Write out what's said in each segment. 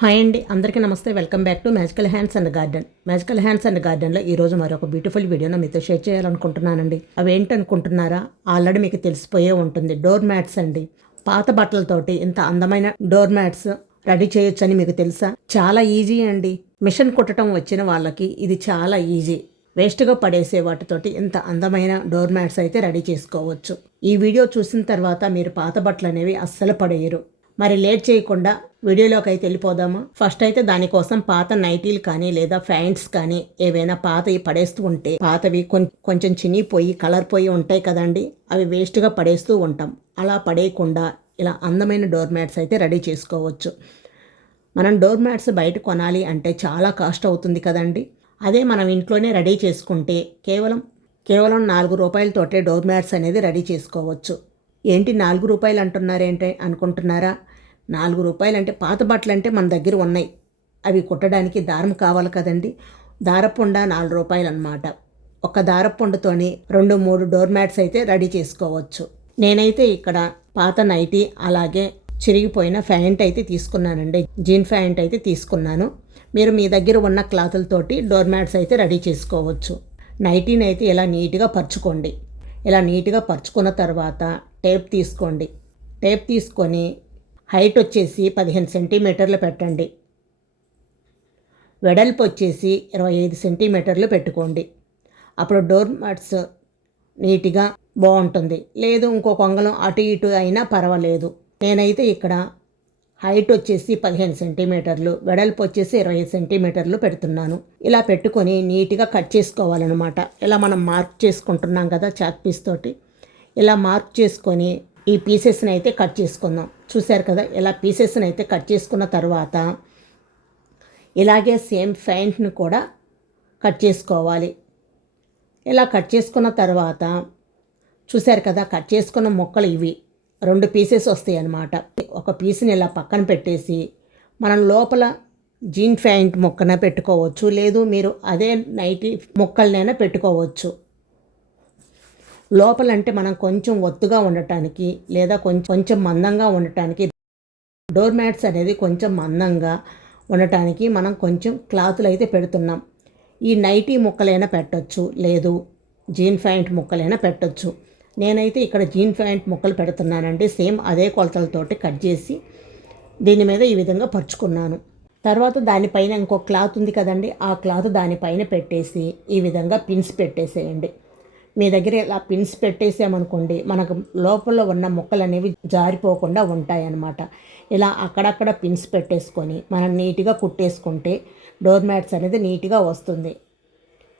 Hi అండి, అందరికీ నమస్తే. Welcome back to magical hands and garden. Magical hands and గార్డెన్లో ఈరోజు మరొక బ్యూటిఫుల్ వీడియోను మీతో షేర్ చేయాలనుకుంటున్నానండి. అవి ఏంటనుకుంటున్నారా? ఆల్రెడీ మీకు తెలిసిపోయే ఉంటుంది. డోర్ మ్యాట్స్ అండి. పాత బట్టలతోటి ఇంత అందమైన డోర్ మ్యాట్స్ రెడీ చేయొచ్చని మీకు తెలుసా? చాలా ఈజీ అండి. మిషన్ కుట్టడం వచ్చిన వాళ్ళకి ఇది చాలా ఈజీ. వేస్ట్గా పడేసే వాటితోటి ఇంత అందమైన డోర్ మ్యాట్స్ అయితే రెడీ చేసుకోవచ్చు. ఈ వీడియో చూసిన తర్వాత మీరు పాత బట్టలు అనేవి అస్సలు పడేయరు. మరి లేట్ చేయకుండా వీడియోలోకి అయితే వెళ్ళిపోదామా? ఫస్ట్ అయితే దానికోసం పాత నైటీలు కానీ లేదా ప్యాంట్స్ కానీ ఏవైనా పాతవి పడేస్తూ ఉంటే పాతవి కొంచెం చినిగిపోయి కలర్ పోయి ఉంటాయి కదండి, అవి వేస్ట్గా పడేస్తూ ఉంటాం. అలా పడేయకుండా ఇలా అందమైన డోర్ మ్యాట్స్ అయితే రెడీ చేసుకోవచ్చు. మనం డోర్ మ్యాట్స్ బయట కొనాలి అంటే చాలా కాస్ట్ అవుతుంది కదండి. అదే మనం ఇంట్లోనే రెడీ చేసుకుంటే కేవలం 4 రూపాయలతోటే డోర్ మ్యాట్స్ అనేది రెడీ చేసుకోవచ్చు. ఏంటి 4 రూపాయలు అంటున్నారేంటి అనుకుంటున్నారా? 4 రూపాయలు అంటే పాత బట్టలు అంటే మన దగ్గర ఉన్నాయి. అవి కుట్టడానికి దారం కావాలి కదండి. దారపుండ 4 రూపాయలు అన్నమాట. ఒక దారపుండతోని 2-3 డోర్ మ్యాట్స్ అయితే రెడీ చేసుకోవచ్చు. నేనైతే ఇక్కడ పాత నైటీ అలాగే చిరిగిపోయిన ప్యాంట్ అయితే తీసుకున్నానండి. జీన్ ప్యాంట్ అయితే తీసుకున్నాను. మీరు మీ దగ్గర ఉన్న క్లాతులతోటి డోర్ మ్యాట్స్ అయితే రెడీ చేసుకోవచ్చు. నైటీని అయితే ఇలా నీట్గా పరుచుకోండి. ఇలా నీట్గా పరుచుకున్న తర్వాత టేప్ తీసుకోండి. టేప్ తీసుకొని హైట్ వచ్చేసి 15 సెంటీమీటర్లు పెట్టండి. వెడల్పు వచ్చేసి 25 సెంటీమీటర్లు పెట్టుకోండి. అప్పుడు డోర్ మ్యాట్స్ నీట్గా బాగుంటుంది. లేదు ఇంకొక అంగుళం అటు ఇటు అయినా పర్వాలేదు. నేనైతే ఇక్కడ హైట్ వచ్చేసి 15 సెంటీమీటర్లు, వెడల్పు వచ్చేసి 25 సెంటీమీటర్లు పెడుతున్నాను. ఇలా పెట్టుకొని నీట్గా కట్ చేసుకోవాలన్నమాట. ఇలా మనం మార్క్ చేసుకుంటున్నాం కదా చాక్ పీస్ తోటి. ఇలా మార్క్ చేసుకొని ఈ పీసెస్ని అయితే కట్ చేసుకుందాం. చూశారు కదా, ఇలా పీసెస్ని అయితే కట్ చేసుకున్న తర్వాత ఇలాగే సేమ్ ప్యాంట్ని కూడా కట్ చేసుకోవాలి. ఇలా కట్ చేసుకున్న తర్వాత చూశారు కదా, కట్ చేసుకున్న ముక్కలు ఇవి 2 పీసెస్ వస్తాయి అన్నమాట. ఒక పీస్ని ఇలా పక్కన పెట్టేసి మనం లోపల జీన్ ప్యాంట్ ముక్కన పెట్టుకోవచ్చు, లేదు మీరు అదే నైటీ ముక్కలనైనా పెట్టుకోవచ్చు. లోపలంటే మనం కొంచెం ఒత్తుగా ఉండటానికి లేదా కొంచెం మందంగా ఉండటానికి డోర్ మ్యాట్స్ అనేది కొంచెం మందంగా ఉండటానికి మనం కొంచెం క్లాతులు అయితే పెడుతున్నాం. ఈ నైటీ ముక్కలైనా పెట్టచ్చు, లేదు జీన్ ప్యాంట్ ముక్కలైనా పెట్టచ్చు. నేనైతే ఇక్కడ జీన్ ప్యాంట్ ముక్కలు పెడుతున్నానండి. సేమ్ అదే కొలతలతోటి కట్ చేసి దీని మీద ఈ విధంగా పరుచుకున్నాను. తర్వాత దానిపైన ఇంకో క్లాత్ ఉంది కదండి, ఆ క్లాత్ దానిపైన పెట్టేసి ఈ విధంగా పిన్స్ పెట్టేసేయండి. మీ దగ్గర ఇలా పిన్స్ పెట్టేసామనుకోండి, మనకు లోపల ఉన్న ముక్కలు అనేవి జారిపోకుండా ఉంటాయన్నమాట. ఇలా అక్కడక్కడ పిన్స్ పెట్టేసుకొని మనం నీట్గా కుట్టేసుకుంటే డోర్ మ్యాట్స్ అనేది నీట్గా వస్తుంది.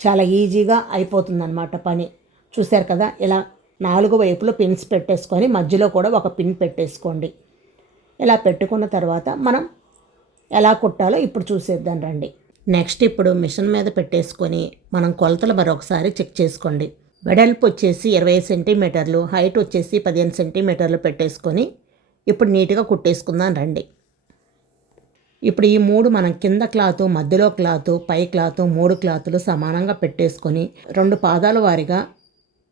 చాలా ఈజీగా అయిపోతుందన్నమాట పని. చూశారు కదా, ఇలా 4 వైపులు పిన్స్ పెట్టేసుకొని మధ్యలో కూడా ఒక పిన్ పెట్టేసుకోండి. ఇలా పెట్టుకున్న తర్వాత మనం ఎలా కుట్టాలో ఇప్పుడు చూసేద్దాం రండి. నెక్స్ట్ ఇప్పుడు మిషన్ మీద పెట్టేసుకొని మనం కొలతలు మరొకసారి చెక్ చేసుకోండి. వెడల్పు వచ్చేసి 20 సెంటీమీటర్లు, హైట్ వచ్చేసి 15 సెంటీమీటర్లు పెట్టేసుకొని ఇప్పుడు నీట్గా కుట్టేసుకుందాం రండి. ఇప్పుడు ఈ 3 మనం కింద క్లాతు, మధ్యలో క్లాతు, పై క్లాతు 3 క్లాతులు సమానంగా పెట్టేసుకొని 2 పాదాల వారీగా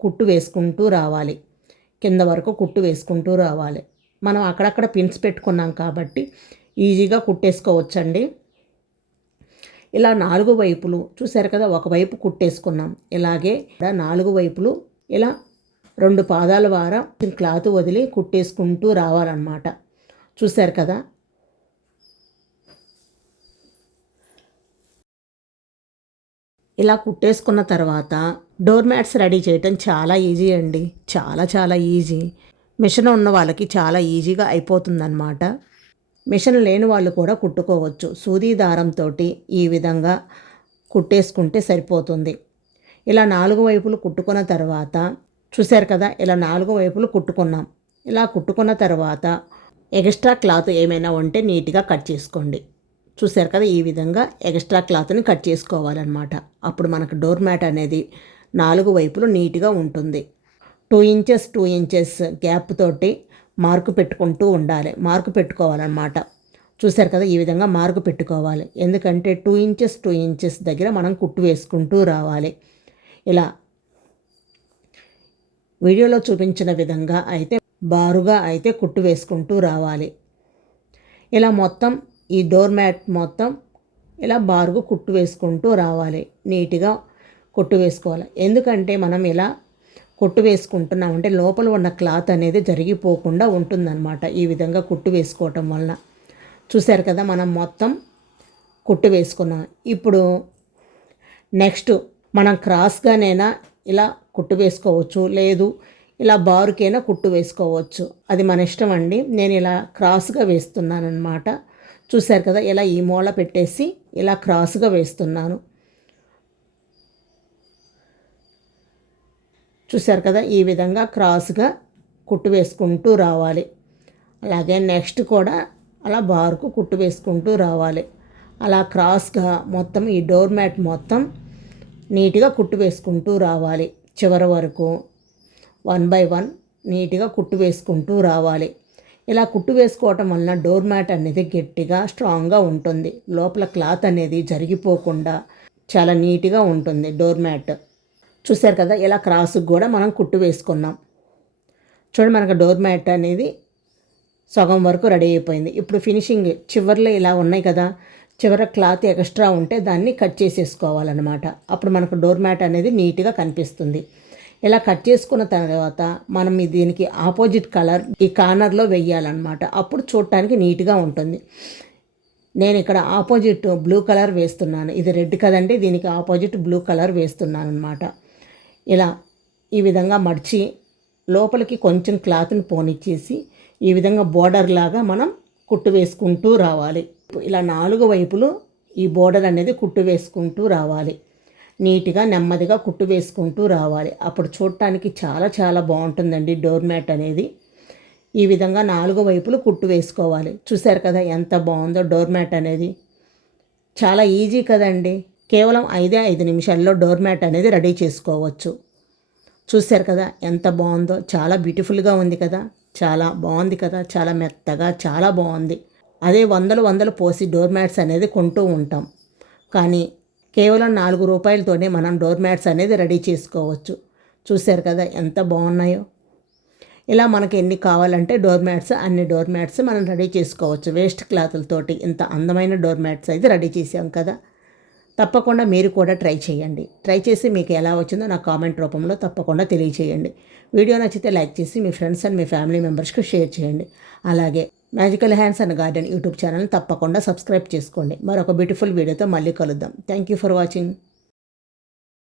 కుట్టు వేసుకుంటూ రావాలి. కింద వరకు కుట్టు వేసుకుంటూ రావాలి. మనం అక్కడక్కడ పిన్స్ పెట్టుకున్నాం కాబట్టి ఈజీగా కుట్టేసుకోవచ్చండి. ఇలా 4 వైపులు చూశారు కదా, ఒకవైపు కుట్టేసుకున్నాం. ఇలాగే 4 వైపులు ఇలా 2 పాదాల వారా క్లాత్ వదిలి కుట్టేసుకుంటూ రావాలన్నమాట. చూశారు కదా, ఇలా కుట్టేసుకున్న తర్వాత డోర్ మ్యాట్స్ రెడీ చేయటం చాలా ఈజీ అండి. చాలా ఈజీ. మిషన్ ఉన్న వాళ్ళకి చాలా ఈజీగా అయిపోతుందన్నమాట. మిషన్ లేని వాళ్ళు కూడా కుట్టుకోవచ్చు. సూది దారంతో ఈ విధంగా కుట్టేసుకుంటే సరిపోతుంది. ఇలా 4 వైపులు కుట్టుకున్న తర్వాత చూశారు కదా, ఇలా 4 వైపులు కుట్టుకున్నాం. ఇలా కుట్టుకున్న తర్వాత ఎక్స్ట్రా క్లాత్ ఏమైనా ఉంటే నీట్గా కట్ చేసుకోండి. చూశారు కదా, ఈ విధంగా ఎక్స్ట్రా క్లాత్ని కట్ చేసుకోవాలన్నమాట. అప్పుడు మనకు డోర్ మ్యాట్ అనేది 4 వైపులు నీట్గా ఉంటుంది. 2 ఇంచెస్ గ్యాప్ తోటి మార్కు పెట్టుకుంటూ ఉండాలి. మార్కు పెట్టుకోవాలన్నమాట. చూశారు కదా, ఈ విధంగా మార్కు పెట్టుకోవాలి. ఎందుకంటే 2 ఇంచెస్ దగ్గర మనం కుట్టు వేసుకుంటూ రావాలి. ఇలా వీడియోలో చూపించిన విధంగా అయితే బారుగా అయితే కుట్టు వేసుకుంటూ రావాలి. ఇలా మొత్తం ఈ డోర్ మ్యాట్ మొత్తం ఇలా బారుగా కుట్టు వేసుకుంటూ రావాలి. నీట్గా కుట్టు వేసుకోవాలి. ఎందుకంటే మనం ఇలా కుట్టు వేసుకుంటున్నామంటే లోపల ఉన్న క్లాత్ అనేది జరిగిపోకుండా ఉంటుందన్నమాట. ఈ విధంగా కుట్టు వేసుకోవటం వలన. చూశారు కదా, మనం మొత్తం కుట్టు వేసుకున్నాం. ఇప్పుడు నెక్స్ట్ మనం క్రాస్గానైనా ఇలా కుట్టు వేసుకోవచ్చు, లేదు ఇలా బారుకైనా కుట్టు వేసుకోవచ్చు. అది మన ఇష్టం అండి. నేను ఇలా క్రాస్గా వేస్తున్నాను అనమాట. చూశారు కదా, ఇలా ఈ మూల పెట్టేసి ఇలా క్రాస్గా వేస్తున్నాను. చూశారు కదా, ఈ విధంగా క్రాస్గా కుట్టు వేసుకుంటూ రావాలి. అలాగే నెక్స్ట్ కూడా అలా బారుకు కుట్టు వేసుకుంటూ రావాలి. అలా క్రాస్గా మొత్తం ఈ డోర్ మ్యాట్ మొత్తం నీట్గా కుట్టు వేసుకుంటూ రావాలి. చివరి వరకు 1 by 1 నీట్గా కుట్టు వేసుకుంటూ రావాలి. ఇలా కుట్టు వేసుకోవటం వలన డోర్ మ్యాట్ అనేది గట్టిగా స్ట్రాంగ్గా ఉంటుంది. లోపల క్లాత్ అనేది జరిగిపోకుండా చాలా నీట్గా ఉంటుంది డోర్ మ్యాట్. చూశారు కదా, ఇలా క్రాస్కి కూడా మనం కుట్టు వేసుకున్నాం. చూడండి, మనకు డోర్ మ్యాట్ అనేది సగం వరకు రెడీ అయిపోయింది. ఇప్పుడు ఫినిషింగ్ చివర్లో ఇలా ఉన్నాయి కదా, చివర క్లాత్ ఎక్స్ట్రా ఉంటే దాన్ని కట్ చేసేసుకోవాలన్నమాట. అప్పుడు మనకు డోర్ మ్యాట్ అనేది నీట్గా కనిపిస్తుంది. ఇలా కట్ చేసుకున్న తర్వాత మనం దీనికి ఆపోజిట్ కలర్ ఈ కార్నర్లో వేయాలన్నమాట. అప్పుడు చూడటానికి నీట్గా ఉంటుంది. నేను ఇక్కడ ఆపోజిట్ బ్లూ కలర్ వేస్తున్నాను. ఇది రెడ్ కదండి, దీనికి ఆపోజిట్ బ్లూ కలర్ వేస్తున్నాను అనమాట. ఇలా ఈ విధంగా మడిచి లోపలికి కొంచెం క్లాత్ని పోనిచ్చేసి ఈ విధంగా బోర్డర్ లాగా మనం కుట్టు వేసుకుంటూ రావాలి. ఇలా 4 వైపులు ఈ బోర్డర్ అనేది కుట్టు వేసుకుంటూ రావాలి. నీట్గా నెమ్మదిగా కుట్టు వేసుకుంటూ రావాలి. అప్పుడు చూడటానికి చాలా చాలా బాగుంటుందండి డోర్ మ్యాట్ అనేది. ఈ విధంగా 4 వైపులు కుట్టు వేసుకోవాలి. చూశారు కదా ఎంత బాగుందో డోర్ మ్యాట్ అనేది. చాలా ఈజీ కదండి. కేవలం 5 నిమిషాల్లో డోర్ మ్యాట్ అనేది రెడీ చేసుకోవచ్చు. చూశారు కదా ఎంత బాగుందో. చాలా బ్యూటిఫుల్గా ఉంది కదా, చాలా బాగుంది కదా, చాలా మెత్తగా చాలా బాగుంది. అదే వందలు పోసి డోర్ మ్యాట్స్ అనేది కొంటూ ఉంటాం. కానీ కేవలం 4 రూపాయలతోనే మనం డోర్ మ్యాట్స్ అనేది రెడీ చేసుకోవచ్చు. చూశారు కదా ఎంత బాగున్నాయో. ఇలా మనకి ఎన్ని కావాలంటే డోర్ మ్యాట్స్ అన్ని డోర్ మ్యాట్స్ మనం రెడీ చేసుకోవచ్చు. వేస్ట్ క్లాతులతోటి ఇంత అందమైన డోర్ మ్యాట్స్ అయితే రెడీ చేసాం కదా. తప్పకుండా మీరు కూడా ట్రై చేయండి. ట్రై చేసి మీకు ఎలా వచ్చిందో నా కామెంట్ రూపంలో తప్పకుండా తెలియచేయండి. వీడియో నచ్చితే లైక్ చేసి మీ ఫ్రెండ్స్ అండ్ మీ ఫ్యామిలీ మెంబర్స్కి షేర్ చేయండి. అలాగే magical hands and garden YouTube ఛానల్ని తప్పకుండా సబ్స్క్రైబ్ చేసుకోండి. మరొక బ్యూటిఫుల్ వీడియోతో మళ్ళీ కలుద్దాం. Thank you for watching.